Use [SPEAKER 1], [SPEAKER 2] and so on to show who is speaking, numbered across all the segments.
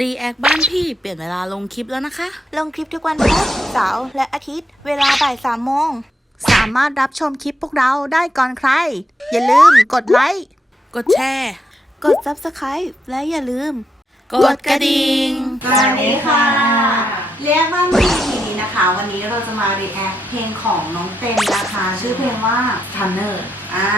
[SPEAKER 1] รีแอคบ้านพี่เปลี่ยนเวลาลงคลิปแล้วนะคะ
[SPEAKER 2] ลงคลิปทุกวันพุธเสาร์และอาทิตย์ เวลาบ่ายสามโมง สามารถรับชมคลิปพวกเราได้ก่อนใคร อย่าลืมกดไลค์
[SPEAKER 1] กดแชร์
[SPEAKER 2] กด Subscribe และอย่าลืม
[SPEAKER 1] กดกระดิ่ง
[SPEAKER 3] สวัสดีค่ะ เรียกว่ามีที นี้นะคะ วันนี้เราจะมารีแอคเพลงของน้องเต็มนะคะ ชื่อเพลงว่า
[SPEAKER 4] ทันเนอร์
[SPEAKER 3] อ่า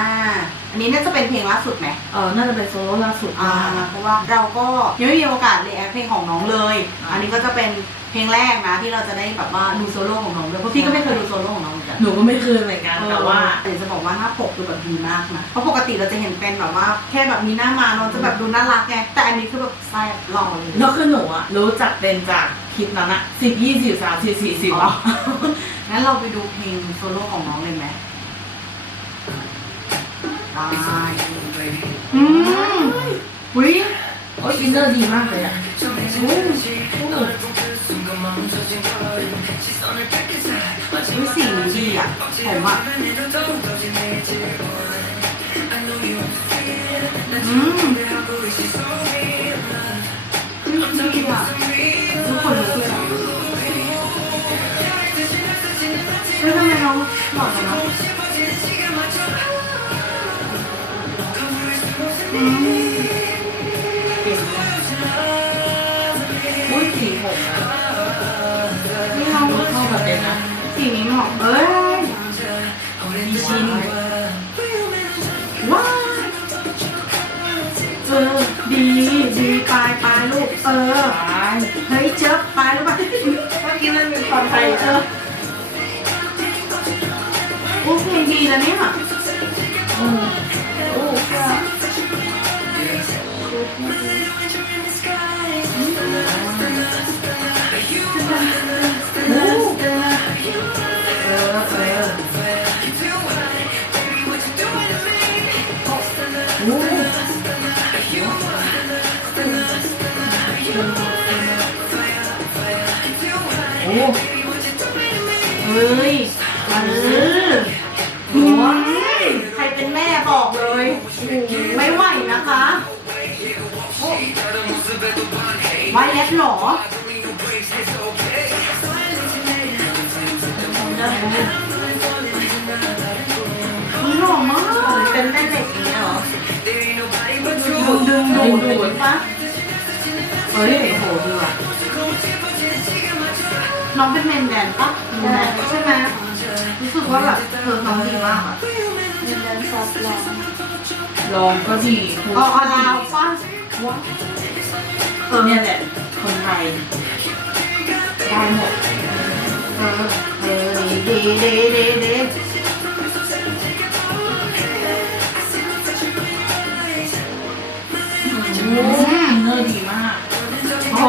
[SPEAKER 3] อันนี้น่าจะเป็นเพลงล่าสุดไหม
[SPEAKER 4] เออน่าจะเป็นโซโล่ล่าสุด
[SPEAKER 3] อ่าเพราะว่าเราก็ยังไม่มีโอกาสรีแอคเพลงของน้องเลย
[SPEAKER 4] อ่า
[SPEAKER 3] อันนี้ก็จะเป็นเพลงแรกนะที่เราจะได้แบบว่าดูโซโล่ของน้องเลยเพราะพี่ก็ไม่เคยดูโซโล่ของน้องเหมือนกัน
[SPEAKER 4] หนูก็ไม่เคยเหมือนกันแต่ว่า
[SPEAKER 3] เดี๋ยวจะบอกว่าหน้าปกคือแบบดีมากนะเพราะปกติเราจะเห็นเป็นแบบว่าแค่แบบมีหน้ามาเราจะแบบดูน่ารักไงแต่อันนี้คือแบบแซ่บหล่อเลย
[SPEAKER 4] แล้วคือหนูอะรู้จักเป็นจาก คลิปนั้นอะสิบยี่สิบสามสิบสี่สิบ
[SPEAKER 3] อ๋อ งั้นเราไปดูเพลงโซโล่ของน้องเลยไหมได้อืมอุ้ย
[SPEAKER 4] โอ้ยอินเนอร์ดีมากเลยอะ
[SPEAKER 3] อุ้ยสีนี้ดีอะผมอะอืม อืมเก่งมา
[SPEAKER 4] อุ้ยสีผมนะ
[SPEAKER 3] นี่เรา
[SPEAKER 4] เข้ากับเต็มนะ
[SPEAKER 3] สีนี้เหมาะเอ้ยมีชิ้นว้าวเออดีดีปลายปลายลูกเออเฮ้ยเจ๊บปลายลูกไป
[SPEAKER 4] เมื่อกี้มันมีความไทย
[SPEAKER 3] เออโอ้เพลงดีนะเนี่ย
[SPEAKER 4] อืม
[SPEAKER 3] เฮ้ยเออหัวใครเป็นแม่บอกเลย ไม่ไหวนะคะไว้เล็บหรอมึงหล่อมาก
[SPEAKER 4] เป็นแม่เหล็กอย่างเงี้ยเหรอ
[SPEAKER 3] ดูดึงดูดเลยปะเฮ้ยโหดีว่ะ น้องเป็นเมนแดนปะเมนใช่ไหมรู้สึกว่าแบบเธอน้องดีมากอะ
[SPEAKER 4] ลองก็ดี
[SPEAKER 3] อ๋ออลาวปะ
[SPEAKER 4] เออเนี่ยแหละคนไทยได้หมด
[SPEAKER 3] เออเออดีดีดีดี
[SPEAKER 4] โอ้อินเนอดีมาก
[SPEAKER 3] โอ้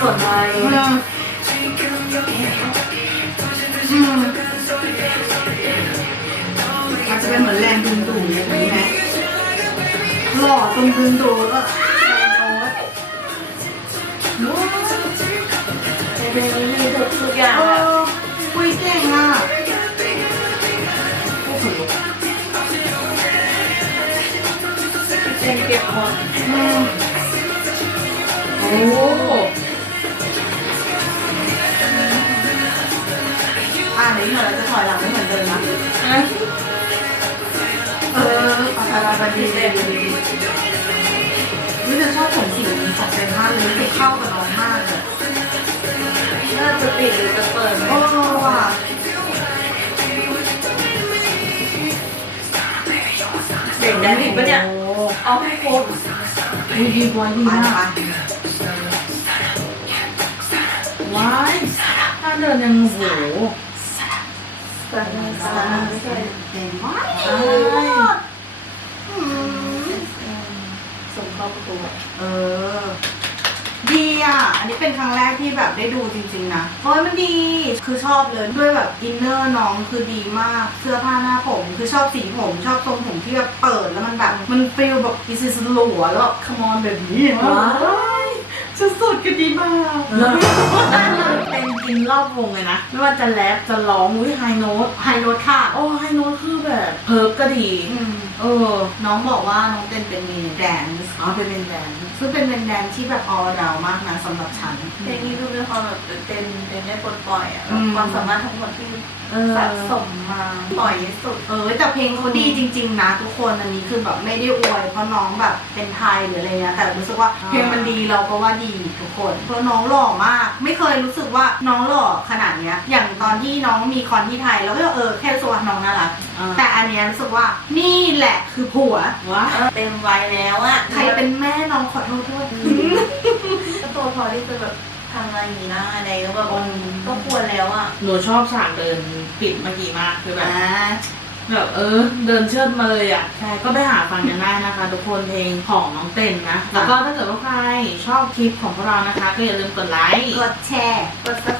[SPEAKER 4] สนใจ
[SPEAKER 3] อืมอืมอาจจะเป็นเหมือนแรงดึงดูดอย่างนี้ไหมหล่อตรงดึงดูดแล้วก็โน้ต
[SPEAKER 4] ในเพลงนี้มีทุกอย่าง
[SPEAKER 3] อะคุยเก่งอะ
[SPEAKER 4] เป็นเก็บหมด
[SPEAKER 3] อืม
[SPEAKER 4] โอ้
[SPEAKER 3] อ่าเดี๋ยวเหมือนเราจะถอยหลังไม่เหมือนเดิมนะเออขอทาราบดีดีดีนี่จะชอบผมสีนี้ของเซนมากเลยที่เข้ากับน้องมากเลย
[SPEAKER 4] น่าจะปิดหรือจะเปิดไหม
[SPEAKER 3] โอ้ว่ะ
[SPEAKER 4] เด็กแดนอีกปะเนี่ย เอาให้ครบดีดีบอยดี
[SPEAKER 3] ไป
[SPEAKER 4] มาก
[SPEAKER 3] ไป
[SPEAKER 4] ว้ายถ้าเดินยังโห
[SPEAKER 3] เก่งมาก
[SPEAKER 4] ใช่
[SPEAKER 3] อืม
[SPEAKER 4] ส่งเข้าประตู
[SPEAKER 3] เออ ดีอะ อันนี้เป็นครั้งแรกที่แบบได้ดูจริงๆนะเพราะมันดี คือชอบเลยด้วยแบบอินเนอร์น้องคือดีมาก เสื้อผ้าหน้าผม คือชอบสีผม ชอบทรงผมที่แบบเปิดแล้วมันแบบ มันฟีลแบบดิซิสหลัวแล้วแบบคมอนแบบนี้
[SPEAKER 4] ว้า ย
[SPEAKER 3] สุดๆก็ดีมาก
[SPEAKER 4] แล้วเป็นกินรอบวงเลยนะ ไม่ว่าจะแรปจะร้องอุ้ยไฮโน้ต
[SPEAKER 3] ไฮโน้ตค่ะ
[SPEAKER 4] โอ้ไฮโน้ตคือแบบดี
[SPEAKER 3] อืม
[SPEAKER 4] เออ
[SPEAKER 3] น้องบอกว่าน้องเต้นเป็นมีแดนซ์
[SPEAKER 4] อ๋อเป็นเป็นแดน
[SPEAKER 3] ซึ่ งเป็นเป็นแดนซ์ที่แบบออราวมากนะสำหรับฉัน
[SPEAKER 2] เพลงนี้ดูด้วยความแบบเต้นเต้นได้ปลดปล่อยอะ
[SPEAKER 3] อืม
[SPEAKER 2] ความสามารถทั้งหมดที่
[SPEAKER 4] เออ
[SPEAKER 2] สะสมมาปล่อยสุด
[SPEAKER 3] เออแต่เพลงเขาดีจริง ๆ นะทุกคนอันนี้คือแบบไม่ได้อวยเพราะน้องแบบเป็นไทยหรืออะไรเงี้ยแต่รู้สึกว่า
[SPEAKER 4] อ่า
[SPEAKER 3] เพลงมันดีเราก็ว่าดีทุกคนเพราะน้องหล่อมาก ไม่เคยรู้สึกว่าน้องหล่อขนาดเนี้ย อย่างตอนที่น้องมีคอนที่ไทยเราก็เออแค่รู้สึกว่าน้องน่ารัก
[SPEAKER 4] อ่า
[SPEAKER 3] แต่อันเนี้ยรู้สึกว่านี่แหละคือผัว
[SPEAKER 4] ว้า
[SPEAKER 2] เต็มวัยแล้วอะ
[SPEAKER 3] ใครเป็นแม่น้องขอโทษด้วย
[SPEAKER 2] ก็ตัวพอที่จะแบบทำอะไรอย่างนี้นะอะไรก็แบบก็ควรแล้วอะ
[SPEAKER 4] หนูชอบฉากเดินปิดเมื่อกี้มากคือแบบ
[SPEAKER 3] อ่า
[SPEAKER 4] แบบเออ เดินเชิดมาเลยอะใช่ก็ไปหาฟังกันได้นะคะ ทุกคนเพลงของน้องเต้นนะ แล้วก็ถ้าเกิดว่าใครชอบคลิปของพวกเรานะคะ ก็อย่าลืมกดไลค์
[SPEAKER 3] กดแชร์
[SPEAKER 2] กด subscribe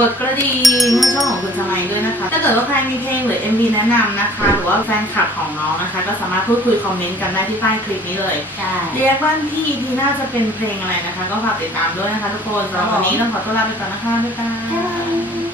[SPEAKER 4] กดกระดิ่งให้ช่องของคุณสมัยด้วยนะคะ ถ้าเกิดว่าใครมีเพลงหรือ MV แนะนำนะคะ หรือว่าแฟนคลับของน้องนะคะ ก็สามารถพูดคุยคอมเมนต์กันได้ที่ใต้คลิปนี้เลย
[SPEAKER 3] ใช่
[SPEAKER 4] เรียกว่าที่ทีน่าจะเป็นเพลงอะไรนะคะ ก็ฝากติดตามด้วยนะคะทุกคนสำหรับวันนี้ต้องขอตัวลาไปก่อนนะคะบ๊ายบาย